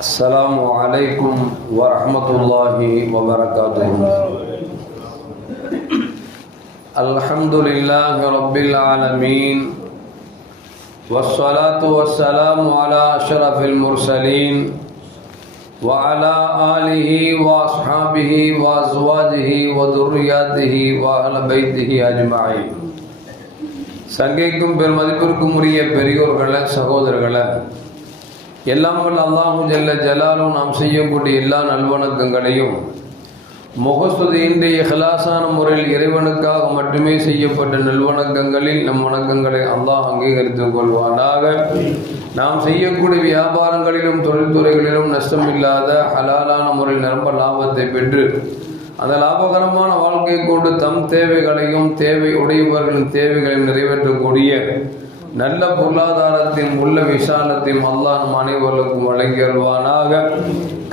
السلام عليكم ورحمة الله وبركاته الحمد لله رب العالمين والصلاة والسلام على أشرف المرسلين وعلى آله وأصحابه وأزواجه وذرياته وأهل بيته أجمعين சங்கைக்கும் பெருமதிப்பிற்கும் உரிய பெரியோர்கள சகோதரர்கள எல்லாம் வல்ல அல்லாஹு ஜெல்ல ஜலாலும் நாம் செய்யக்கூடிய எல்லா நல்வணக்கங்களையும் முகஸ்துதியின்றி ஹலாசான முறையில் இறைவனுக்காக மட்டுமே செய்யப்பட்ட நல்வணக்கங்களில் நம் வணக்கங்களை அல்லாஹ் அங்கீகரித்துக் கொள்வானாக. நாம் செய்யக்கூடிய வியாபாரங்களிலும் தொழில்துறைகளிலும் நஷ்டம் இல்லாத ஹலாலான முறையில் நிரம்ப லாபத்தை பெற்று அந்த லாபகரமான வாழ்க்கை கொண்டு தம் தேவைகளையும் தேவை உடையவர்களின் தேவைகளையும் நிறைவேற்றக்கூடிய நல்ல பொருளாதாரத்தின் உள்ள விசாலத்தையும் அல்லாஹ் அனைவர்களுக்கும் வழங்கியல்வானாக.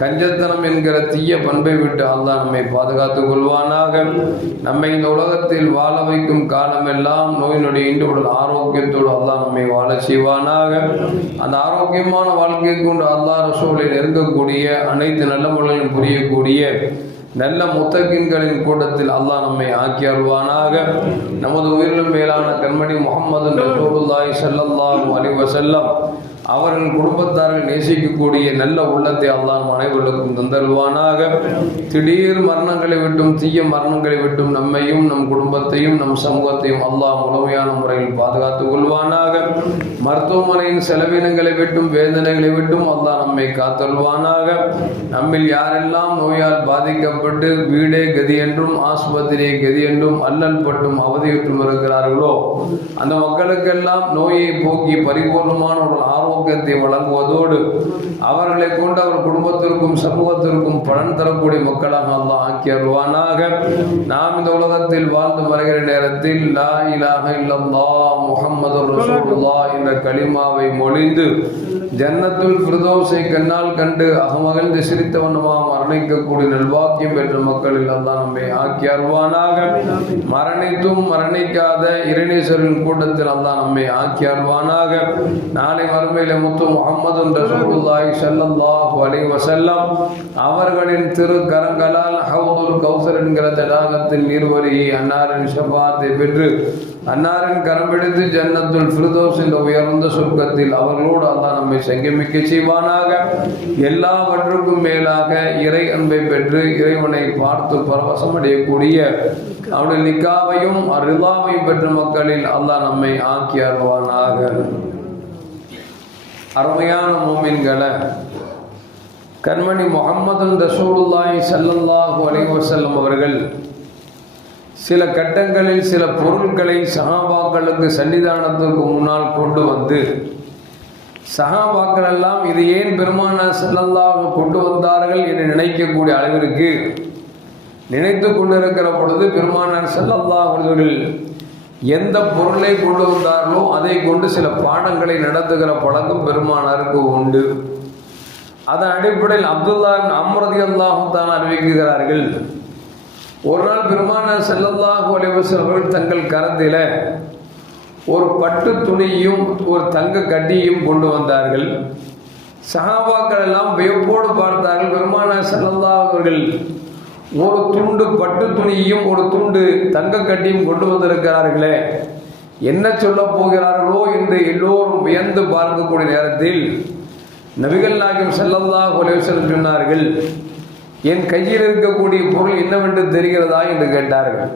கஞ்சத்தனம் என்கிற தீய பண்பை விட்டு அல்லாஹ் நம்மை பாதுகாத்துக் கொள்வானாக. நம்மை இந்த உலகத்தில் வாழ வைக்கும் காலமெல்லாம் நோய் நொடி இன்று உடல் ஆரோக்கியத்தோடு அல்லாஹ் நம்மை வாழ செய்வானாக. அந்த ஆரோக்கியமான வாழ்க்கை கொண்டு அல்லாஹ் ரசூலை நெருங்கக்கூடிய அனைத்து நல்ல முறையிலும் புரியக்கூடிய நல்ல முத்தகின்களின் கூட்டத்தில் அல்லாஹ் நம்மை ஆக்கி அருவானாக நமது உயிரிலும் மேலான கண்மணி முகமது ரசூலுல்லாஹி செல்லல்லாஹும் அலைஹி வஸல்லம். அவர்கள் குடும்பத்தார்கள் நேசிக்கக்கூடிய நல்ல உள்ளத்தை அல்லாஹ் அனைவர்களுக்கும் அனைவருக்கும் தந்தருவானாக திடீர் மரணங்களை விட்டும் தீய மரணங்களை விட்டும் நம்மையும் நம் குடும்பத்தையும் நம் சமூகத்தையும் அல்லாஹ் முழுமையான முறையில் பாதுகாத்துக் கொள்வானாக. மருத்துவமனையின் செலவினங்களை விட்டும் வேதனைகளை விட்டும் அல்லாஹ் நம்மை காத்தல்வானாக நம்மில் யாரெல்லாம் நோயால் பாதிக்கப்பட்டு வீடே கதி என்றும் ஆஸ்பத்திரியே கதி என்றும் அல்லல் பட்டும் அவதியுற்றும் இருக்கிறார்களோ அந்த மக்களுக்கெல்லாம் நோயை போக்கி பரிபூர்ணமான ஒரு ஆர்வம் ஆரோக்கியத்தை வழங்குவதோடு அவர்களை கொண்டு அவர் குடும்பத்திற்கும் சமூகத்திற்கும் பலன் தரக்கூடிய மக்களாக அல்லாஹ் ஆக்கி அருவானாக நாம் இந்த உலகத்தில் வாழ்ந்து வருகிற நேரத்தில் லா இலாக இல்லல்லா முஹம்மது ரசூலுல்லா என்ற களிமாவை மொழிந்து ஜன்னத்துல் பிரதோசை கண்ணால் கண்டு அகமகிழ்ந்து சிரித்த வண்ணமா மரணிக்கக்கூடிய நல்வாக்கியம் பெற்ற மக்களில் அல்லாஹ் நம்மை ஆக்கி அருவானாக மரணித்தும் மரணிக்காத இறைநேசரின் கூட்டத்தில் அல்லாஹ் நம்மை ஆக்கி அருவானாக நாளை மறுமையில் முத்து முகமது ரசூலுல்லாஹி ஸல்லல்லாஹு அலைஹி வஸல்லம். அவர்களின் திருக்கரங்களால் ஹவுதுல் கௌசர் என்கிற தடாகத்தில் நீர்வருகி அன்னாரின் ஷபாத்தை பெற்று அன்னாரின் கரம் பிடித்து ஜன்னத்துல் ஃபிர்தௌஸ் என்ற உயர்ந்த சொர்க்கத்தில் அவர்களோடு அல்லாஹ் நம்மை சங்கமிக்க செய்வானாக. எல்லாவற்றுக்கும் மேலாக இறை அன்பை பெற்று இறைவனை பார்த்து பரவசம் அடையக்கூடிய அவனுடைய நிக்காவையும் ரிதாவையும் பெற்ற மக்களில் அல்லாஹ் நம்மை ஆக்கி அருவானாக அருமையான மூமின்களை கண்மணி முகமது ரசூலுல்லாய் சல்லுல்லாஹு அலைவசல்லம் அவர்கள் சில கட்டங்களில் சில பொருட்களை சஹாபாக்களுக்கு சன்னிதானத்துக்கு முன்னால் கொண்டு வந்து சஹாபாக்கள் எல்லாம் இது ஏன் பெருமான செல்லல்லாக கொண்டு வந்தார்கள் என்று நினைக்கக்கூடிய அளவிற்கு நினைத்து கொண்டிருக்கிற பொழுது பெருமானார் செல்லல்லா அவர்கள் எந்த பொருளை கொண்டு வந்தார்களோ அதை கொண்டு சில பாடங்களை நடத்துகிற பழக்கம் பெருமானாருக்கு உண்டு. அதன் அடிப்படையில் அப்துல்லா அம்ரதி அல்லாஹும் தான் அறிவிக்கிறார்கள் ஒரு நாள் பெருமான செல்லல்லாஹு அலைவசர்கள் தங்கள் கரத்தில் ஒரு பட்டு துணியும் ஒரு தங்க கட்டியும் கொண்டு வந்தார்கள். சஹாபாக்கள் எல்லாம் வியப்போடு பார்த்தார்கள் பெருமான செல்லல்லாஹ் அவர்கள் ஒரு துண்டு பட்டு துணியும் ஒரு துண்டு தங்கக்கட்டியும் கொண்டு வந்திருக்கிறார்களே. என்ன சொல்ல போகிறார்களோ என்று எல்லோரும் வியந்து பார்க்கக்கூடிய நேரத்தில் நபிகள் நாயகம் செல்லல்லா அலைவசன் சொன்னார்கள் என் கையில் இருக்கக்கூடிய பொருள் என்னவென்று தெரிகிறதா? என்று கேட்டார்கள்.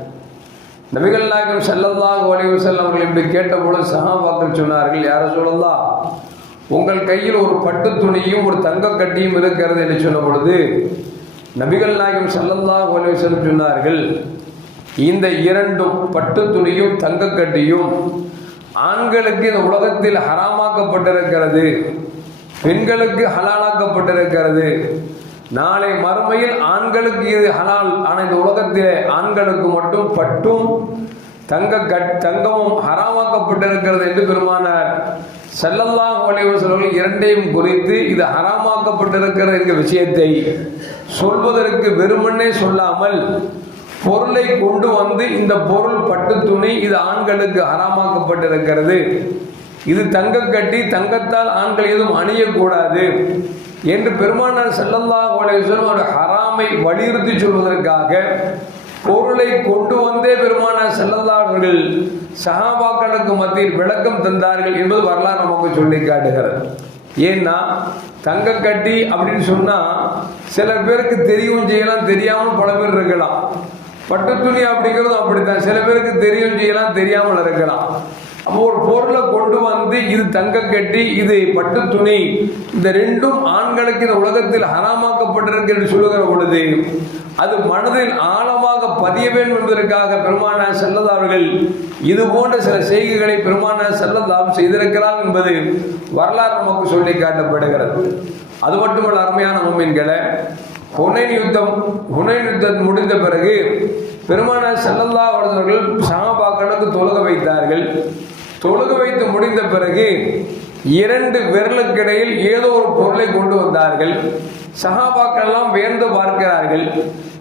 நபிகள் நாயகம் செல்லல்லா ஒலிவு அவர்கள் என்று கேட்டபோது சகாபாக்கள் சொன்னார்கள் யார சொல்லலா உங்கள் கையில் ஒரு பட்டு துணியும் ஒரு தங்க கட்டியும் இருக்கிறது என்று சொன்ன பொழுது நபிகள் நாயகம் செல்லல்லாஹ் ஒலிவு சொன்னார்கள் இந்த இரண்டும் பட்டு துணியும் தங்கக்கட்டியும் ஆண்களுக்கு இந்த உலகத்தில் ஹராமாக்கப்பட்டிருக்கிறது பெண்களுக்கு ஹலாலாக்கப்பட்டிருக்கிறது. நாளை மறுமையில் ஆண்களுக்கு இது ஹலால். ஆனால் இந்த உலகத்திலே ஆண்களுக்கு மட்டும் பட்டும் தங்க கட் தங்கமும் ஹராமாக்கப்பட்டிருக்கிறது என்று பெருமானார் செல்லல்லாஹ் சொல்வர்கள் இரண்டையும் குறித்து இது ஹராமாக்கப்பட்டிருக்கிறது என்கிற விஷயத்தை சொல்வதற்கு வெறுமனே சொல்லாமல் பொருளை கொண்டு வந்து இந்த பொருள் பட்டு துணி இது ஆண்களுக்கு ஹராமாக்கப்பட்டிருக்கிறது. இது தங்க கட்டி தங்கத்தால் ஆண்கள் எதுவும் அணியக்கூடாது என்று பெருமானார் செல்லல்லா அலைஹி ஒரு ஹராமை வலியுறுத்தி சொல்வதற்காக பொருளை கொண்டு வந்தே பெருமானார் ஸல்லல்லாஹு அவர்கள் சஹாபாக்களுக்கு மத்தியில் விளக்கம் தந்தார்கள் என்பது வரலாறு நமக்கு சொல்லி காட்டுகிறது. ஏன்னா தங்க கட்டி அப்படின்னு சொன்னா சில பேருக்கு தெரியவும் செய்யலாம் தெரியாமல் பல பேர் இருக்கலாம். பட்டு துணி அப்படிங்கிறது அப்படித்தான். சில பேருக்கு தெரியும் செய்யலாம் தெரியாமல் இருக்கலாம். அப்போ ஒரு பொருளை கொண்டு வந்து இது தங்க கட்டி இது பட்டு துணி இந்த ரெண்டும் ஆண்களுக்கு இந்த உலகத்தில் ஹராமாக்கப்பட்டிருக்கு என்று சொல்லுகிற பொழுது அது மனதில் ஆழமாக பதிய வேண்டும் என்பதற்காக பெருமானார் செல்லதா அவர்கள் இது போன்ற சில செய்கைகளை பெருமானார் செல்லதாம் செய்திருக்கிறார் என்பது வரலாறு நமக்கு சொல்லி காட்டப்படுகிறது. அது மட்டுமல்ல அருமையான மோமின்களை ஹுனைன் யுத்தம் ஹுனைன் யுத்தம் முடிந்த பிறகு பெருமானார் செல்லல்லா அவர்கள் சகாபாக்களுக்கு தொழுக வைத்தார்கள். தொழுக வைத்து முடிந்த பிறகு இரண்டு விரலுக்கிடையில் ஏதோ ஒரு பொருளை கொண்டு வந்தார்கள். சகாபாக்கெல்லாம் எல்லாம் பார்க்கிறார்கள்.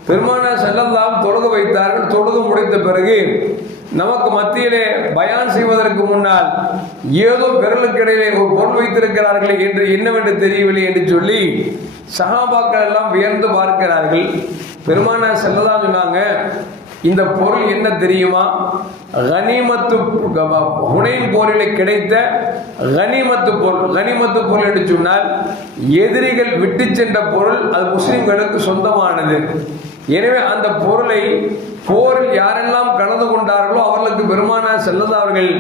பெருமானா செல்லல்லாம் தொழுக வைத்தார்கள். தொழுது முடித்த பிறகு நமக்கு மத்தியிலே பயான் செய்வதற்கு முன்னால் ஏதோ விரலுக்கிடையிலே ஒரு பொருள் வைத்திருக்கிறார்கள் என்று என்னவென்று தெரியவில்லை என்று சொல்லி சஹாபாக்கள் எல்லாம் வியந்து பார்க்கிறார்கள். பெருமானா செல்லதான் சொன்னாங்க இந்த பொருள் என்ன தெரியுமா? கனிமத்து ஹுனைன் போரில் கிடைத்த கனிமத்து பொருள். கனிமத்து பொருள் என்று சொன்னால் எதிரிகள் விட்டு சென்ற பொருள் அது முஸ்லிம்களுக்கு சொந்தமானது. எனவே அந்த பொருளை போரில் யாரெல்லாம் கலந்து கொண்டார்களோ அவர்களுக்கு பெருமான செல்லதா அவர்கள்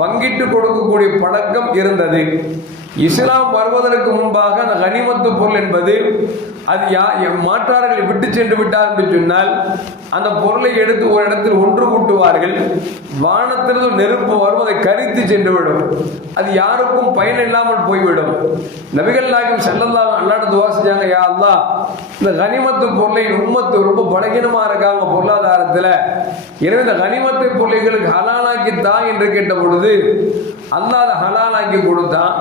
பங்கிட்டு கொடுக்கக்கூடிய பழக்கம் இருந்தது. இஸ்லாம் வருவதற்கு முன்பாக அந்த கனிமத்து பொருள் என்பது அது யா மாற்றார்களை விட்டு சென்று விட்டார் என்று சொன்னால் அந்த பொருளை எடுத்து ஒரு இடத்தில் ஒன்று கூட்டுவார்கள் வானத்திலிருந்து நெருப்பு வரும் அதை கரித்து சென்று விடும். அது யாருக்கும் பயன் இல்லாமல் போய்விடும். நபிகள் நாயகம் செல்லல்லாம் அல்லாட்டு துவா செஞ்சாங்க யா அல்லா இந்த கனிமத்து பொருளை உம்மத்து ரொம்ப பலகீனமா இருக்காங்க பொருளாதாரத்தில். எனவே இந்த கனிமத்தை பொருளைகளுக்கு ஹலாலாக்கி தான் என்று கேட்ட பொழுது அல்லாத ஹலாலாக்கி கொடுத்தான்.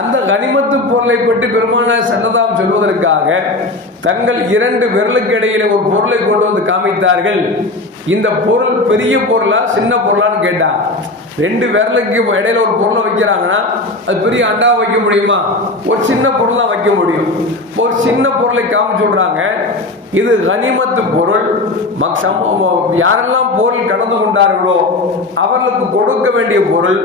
அந்த கனிமத்து பொருளை பற்றி பெருமான சன்னதாம் சொல்வதற்காக தங்கள் இரண்டு விரலுக்கு இடையில ஒரு பொருளை கொண்டு வந்து காமித்தார்கள். இந்த பொருள் பெரிய பொருளா சின்ன பொருளான்னு கேட்டான் ரெண்டு விரலுக்கு இடையில ஒரு பொருளை வைக்கிறாங்கன்னா அது பெரிய அண்டா வைக்க முடியுமா? ஒரு சின்ன பொருள் தான் வைக்க முடியும். ஒரு சின்ன பொருளை காமிச்சு விடுறாங்க. இது கனிமத்து பொருள். மக் யாரெல்லாம் பொருள் கலந்து கொண்டார்களோ அவர்களுக்கு கொடுக்க வேண்டிய பொருள்.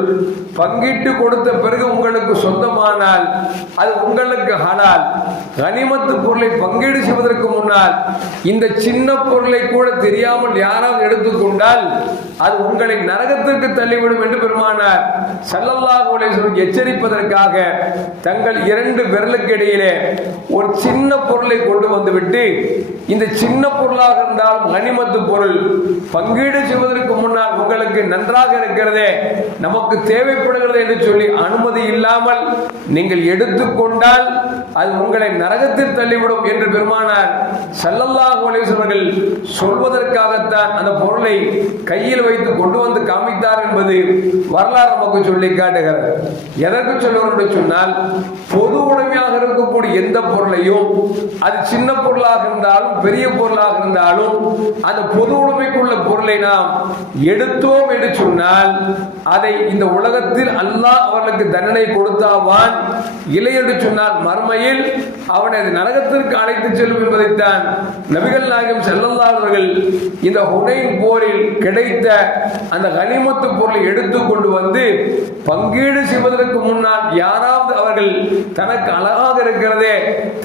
பங்கிட்டு கொடுத்த பிறகு உங்களுக்கு சொந்தமானால் அது உங்களுக்கு ஹலால். கனிமத்து பொருளை பங்கீடு செய்வதற்கு முன் முன்னால் இந்த சின்ன பொருளை கூட தெரியாமல் யாராவது எடுத்துக்கொண்டால் அது உங்களை நரகத்திற்கு தள்ளிவிடும் என்று பெருமானார் சல்லல்லாஹு அலைஹி எச்சரிப்பதற்காக தங்கள் இரண்டு விரலுக்கு இடையிலே ஒரு சின்ன பொருளை கொண்டு வந்துவிட்டு இந்த சின்ன பொருளாக இருந்தாலும் கனிமத்து பொருள் பங்கீடு செய்வதற்கு முன்னால் உங்களுக்கு நன்றாக இருக்கிறதே நமக்கு தேவைப்படுகிறது என்று சொல்லி அனுமதி இல்லாமல் நீங்கள் எடுத்துக்கொண்டால் அது உங்களை நரகத்தில் தள்ளிவிடும் என்று பெருமானார் சல்லல்லாஹு அலைஹி அவர்கள் சொல்வதற்காகத்தான் அந்த பொருளை கையில் வைத்து கொண்டு வந்து காமித்தார் என்பது வரலாறு நமக்கு சொல்லி காட்டுகிறது. எதற்கு சொல்லுவோம் என்று சொன்னால் பொது உடைமையாக இருக்கக்கூடிய எந்த பொருளையும் அது சின்ன பொருளாக இருந்தாலும் பெரிய பொருளாக இருந்தாலும் அந்த பொது உடைமைக்குள்ள பொருளை நாம் எடுத்தோம் என்று சொன்னால் அதை இந்த உலகத்தில் அல்லாஹ் அவர்களுக்கு தண்டனை கொடுத்தாவான் இல்லை என்று சொன்னால் மறுமையில் அவனை அது நரகத்திற்கு அழைத்து செல்லும் என்பதைத்தான் நபிகள் நாயகம் செல்லல்லாதவர்கள் இந்த ஹுனைன் போரில் கிடைத்த அந்த கனிமத்து பொருளை எடுத்து கொண்டு வந்து பங்கீடு செய்வதற்கு முன்னால் யாராவது அவர்கள் தனக்கு அழகாக இருக்கிறதே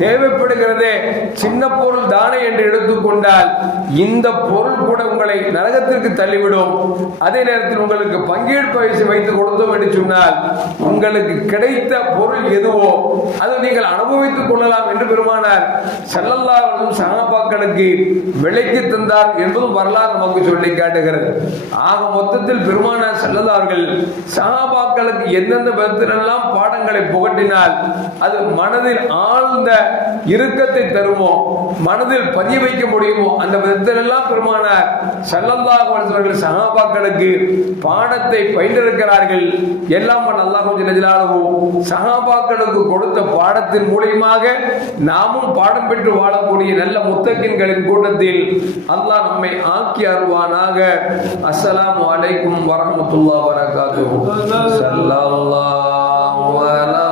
தேவைப்படுகிறதே சின்ன பொருள் தானே என்று எடுத்துக்கொண்டால் இந்த பொருள் கூட உங்களை நரகத்திற்கு தள்ளிவிடும். அதே நேரத்தில் உங்களுக்கு பங்கேற்பு வயசு வைத்து கொடுத்தோம் என்று சொன்னால் உங்களுக்கு கிடைத்த பொருள் எதுவோ அதை நீங்கள் அனுபவித்துக் கொள்ளலாம் என்று பெருமானார் செல்லல்லாரும் சகாபாக்களுக்கு விலைக்கு தந்தார் என்பதும் வரலாறு நமக்கு சொல்லி காட்டுகிறது. ஆக மொத்தத்தில் பெருமானார் செல்லதார்கள் சகாபாக்களுக்கு எந்தெந்த விதத்திலெல்லாம் பாடங்களை புகட்டினால் அது மனதில் ஆழ்ந்த இறுக்கத்தை தருமோ மனதில் பதிய வைக்க முடியுமோ அந்த விதத்திலெல்லாம் பெருமானார் செல்லல்லாஹ் அவர்கள் சகாபாக்களுக்கு பாடத்தை பயின்றிருக்கிறார்கள். எல்லாம் அல்லாஹ் ஜிலஜிலாகவும் சகாபாக்களுக்கு கொடுத்த பாடத்தின் மூலியமாக நாமும் பாடம் பெற்று வாழக்கூடிய நல்ல முத்தக்கின்களின் கூட்டத்தில் அல்லாஹ் நம்மை ஆக்கி அருவானாக அஸ்ஸலாமு அலைக்கும் வரமத்துல்லா வரகாத்து ஸல்லல்லாஹு அலைஹி